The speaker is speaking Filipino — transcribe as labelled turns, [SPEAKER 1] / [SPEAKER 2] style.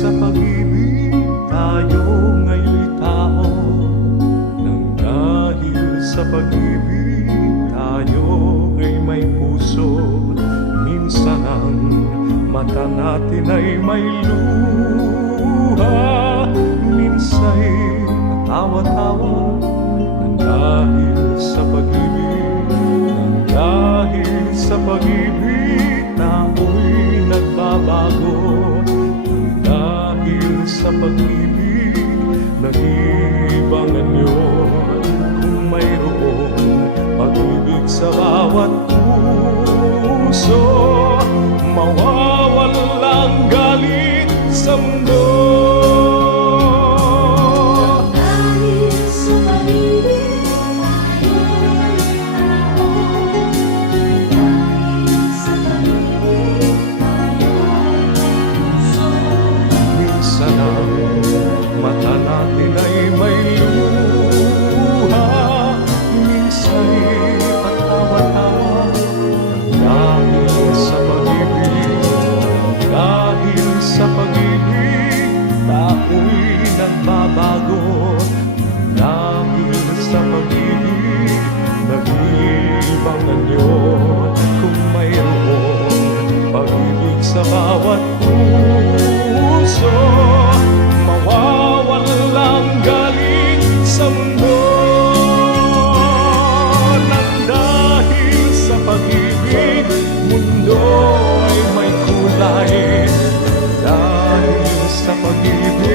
[SPEAKER 1] sa pag-ibig tayo ngayon tao. Nang dahil sa pag-ibig tayo ay may puso. Minsan ang mata may luha. Minsan tawa-tawa Nang dahil sa pag-ibig Nang dahil sa pag-ibig tao'y nagbabago pag-ibig Nag-iibangan yun Kung mayroong pag-ibig sa bawat puso Mawawalang natin ay may luha. Minsa'y patawa-tawa Dahil sa pag-ibig Dahil sa pag-ibig Tao'y nagbabago Dahil sa pag-ibig sa pag-ibig